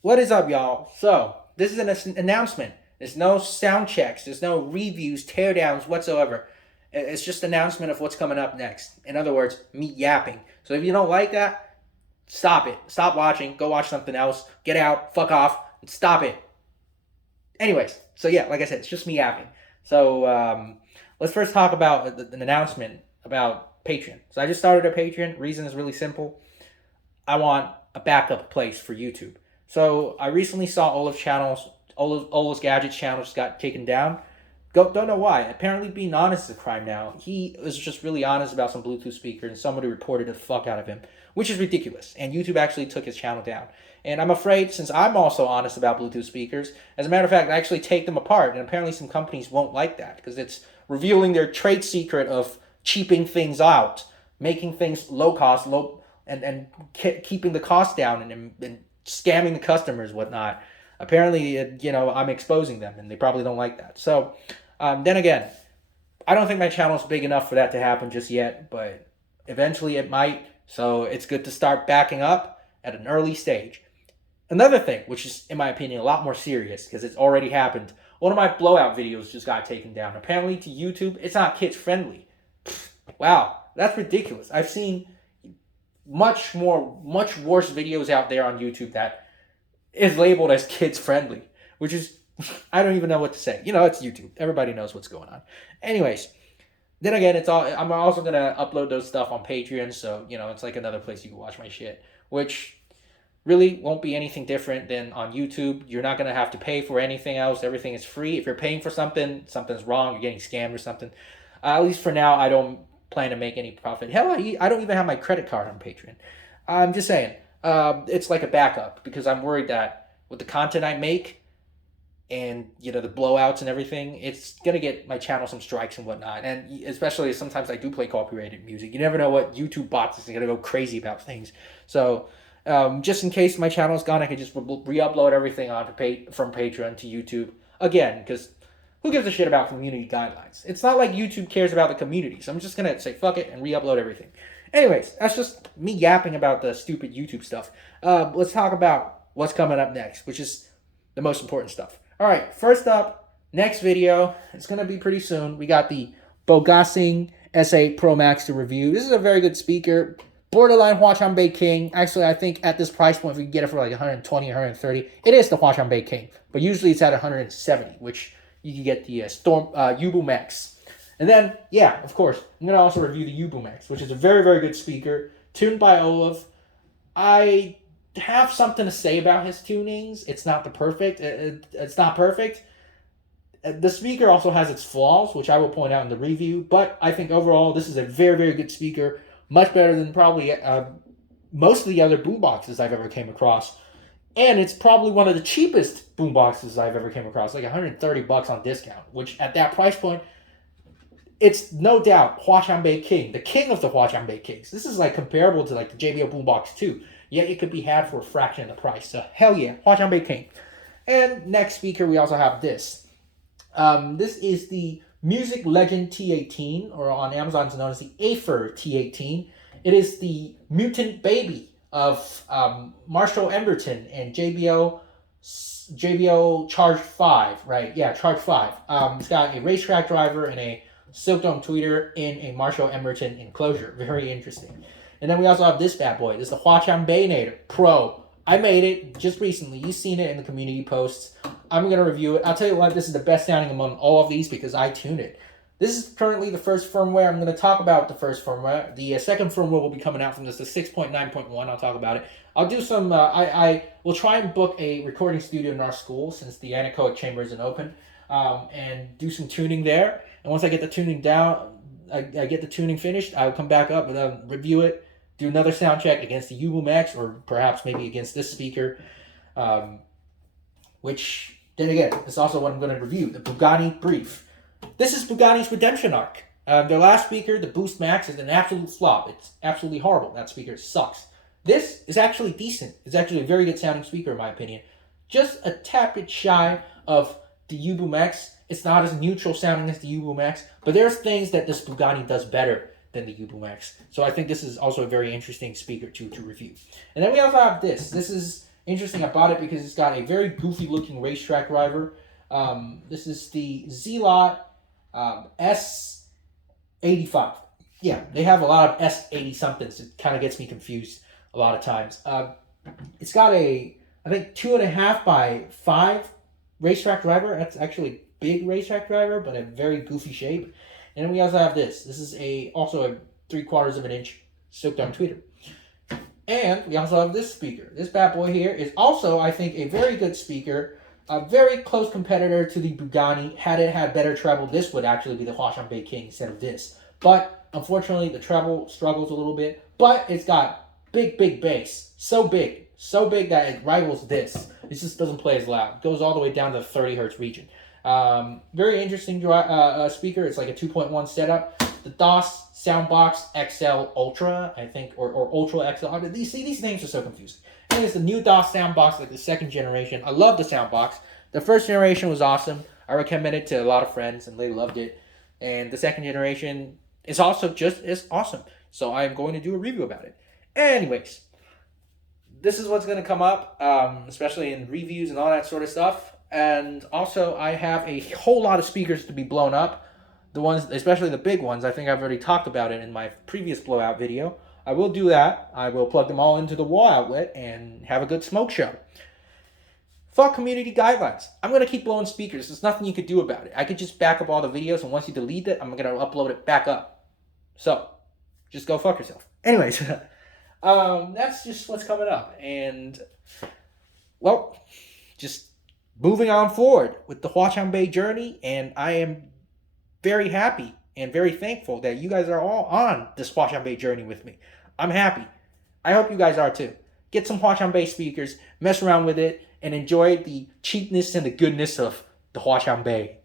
What is up, y'all? So, this is an announcement. There's no sound checks, there's no reviews, teardowns whatsoever. It's just an announcement of what's coming up next. In other words, me yapping. So, if you don't like that, stop it. Stop watching. Go watch something else. Get out. Fuck off. Stop it. Anyways, so yeah, like I said, it's just me yapping. So, let's first talk about an announcement about Patreon. So, I just started a Patreon. Reason is really simple. I want a backup place for YouTube. So I recently saw Olaf's Gadgets channel just got taken down. Don't know why. Apparently, being honest is a crime now. He was just really honest about some Bluetooth speakers, and somebody reported the fuck out of him, which is ridiculous. And YouTube actually took his channel down. And I'm afraid, since I'm also honest about Bluetooth speakers, as a matter of fact, I actually take them apart. And apparently, some companies won't like that because it's revealing their trade secret of cheaping things out, making things low cost, low and keeping the cost down and scamming the customers, whatnot. Apparently, I'm exposing them, and they probably don't like that. So, then again, I don't think my channel is big enough for that to happen just yet, but eventually it might. So it's good to start backing up at an early stage. Another thing, which is, in my opinion, a lot more serious because it's already happened. One of my blowout videos just got taken down. Apparently, to YouTube, it's not kids friendly. Wow, that's ridiculous. I've seen much worse videos out there on YouTube that is labeled as kids friendly, which is I don't even know what to say. It's YouTube. Everybody knows what's going on. Anyways, then again, it's all. I'm also gonna upload those stuff on Patreon, so it's like another place you can watch my shit, which really won't be anything different than on YouTube. You're not gonna have to pay for anything else. Everything is free. If you're paying for something, something's wrong. You're getting scammed or something. At least for now, I don't plan to make any profit. Hell, I don't even have my credit card on Patreon. I'm just saying, it's like a backup because I'm worried that with the content I make and the blowouts and everything, it's gonna get my channel some strikes and whatnot. And especially sometimes I do play copyrighted music. You never know what YouTube bots is gonna go crazy about things. So just in case my channel is gone, I can just re-upload everything from Patreon to YouTube again because who gives a shit about community guidelines? It's not like YouTube cares about the community, so I'm just gonna say fuck it and re-upload everything. Anyways, that's just me yapping about the stupid YouTube stuff. Let's talk about what's coming up next, which is the most important stuff. All right, first up, next video, it's gonna be pretty soon. We got the Bogasing S8 Pro Max to review. This is a very good speaker. Borderline Huachanbei King. Actually, I think at this price point, if we can get it for like 120, 130, it is the Huachanbei King. But usually it's at 170, which you can get the Yubu Max. And then, yeah, of course, I'm going to also review the Yubu Max, which is a very, very good speaker, tuned by Olaf. I have something to say about his tunings. It's not it's not perfect. The speaker also has its flaws, which I will point out in the review. But I think overall, this is a very, very good speaker. Much better than probably most of the other boomboxes I've ever came across. And it's probably one of the cheapest boomboxes I've ever came across, like $130 on discount, which at that price point, it's no doubt Huachanbei King, the king of the Huachanbei Kings. This is like comparable to like the JBL Boombox 2, yet it could be had for a fraction of the price. So hell yeah, Huachanbei King. And next speaker, we also have this. This is the Music Legend T18, or on Amazon it's known as the Afer T18. It is the mutant baby of Marshall Emberton and JBL Charge 5, right? Yeah, Charge 5. It's got a racetrack driver and a Silk Dome tweeter in a Marshall Emberton enclosure. Very interesting. And then we also have this bad boy. This is the Huachanbei Nader Pro. I made it just recently. You've seen it in the community posts. I'm going to review it. I'll tell you what, this is the best sounding among all of these because I tuned it. This is currently the first firmware. I'm going to talk about the first firmware. The second firmware will be coming out from this, the 6.9.1. I'll talk about it. I'll do some, I will try and book a recording studio in our school since the anechoic chamber isn't open, and do some tuning there. And once I get the tuning down, I get the tuning finished, I'll come back up and review it, do another sound check against the Yubu Max or perhaps maybe against this speaker, which, then again, is also what I'm going to review, the Bugatti Brief. This is Bugatti's redemption arc. Their last speaker, the Boost Max, is an absolute flop. It's absolutely horrible. That speaker sucks. This is actually decent. It's actually a very good sounding speaker, in my opinion. Just a tad bit shy of the Yubu Max. It's not as neutral sounding as the Yubu Max, but there's things that this Bugatti does better than the Yubu Max. So I think this is also a very interesting speaker to review. And then we also have this. This is interesting. I bought it because it's got a very goofy looking racetrack driver. This is the Z-Lot S85. Yeah, they have a lot of S80 somethings. It kind of gets me confused a lot of times. It's got a, I think, 2.5 by 5 racetrack driver. That's actually a big racetrack driver, but a very goofy shape. And then we also have this. This is also a 3/4 of an inch soaked on tweeter. And we also have this speaker. This bad boy here is also, I think, a very good speaker. A very close competitor to the Bugatti. Had it had better treble, this would actually be the Huashanbei King instead of this. But unfortunately, the treble struggles a little bit. But it's got big bass. So big that it rivals this. It just doesn't play as loud. It goes all the way down to the 30 hertz region. Very interesting speaker. It's like a 2.1 setup. The DOS Soundbox XL Ultra, I think, or Ultra XL. These names are so confusing. And it's the new DOS Soundbox, like the second generation. I love the Soundbox. The first generation was awesome. I recommended it to a lot of friends, and they loved it. And the second generation is also just as awesome. So I'm going to do a review about it. Anyways, this is what's going to come up, especially in reviews and all that sort of stuff. And also, I have a whole lot of speakers to be blown up. The ones, especially the big ones, I think I've already talked about it in my previous blowout video. I will do that. I will plug them all into the wall outlet and have a good smoke show. Fuck community guidelines. I'm going to keep blowing speakers. There's nothing you could do about it. I could just back up all the videos, and once you delete it, I'm going to upload it back up. So, just go fuck yourself. Anyways, that's just what's coming up. And, well, just moving on forward with the Huashanbei journey, and I am very happy and very thankful that you guys are all on this Huashanbei journey with me. I'm happy. I hope you guys are too. Get some Huashanbei speakers, mess around with it, and enjoy the cheapness and the goodness of the Huashanbei.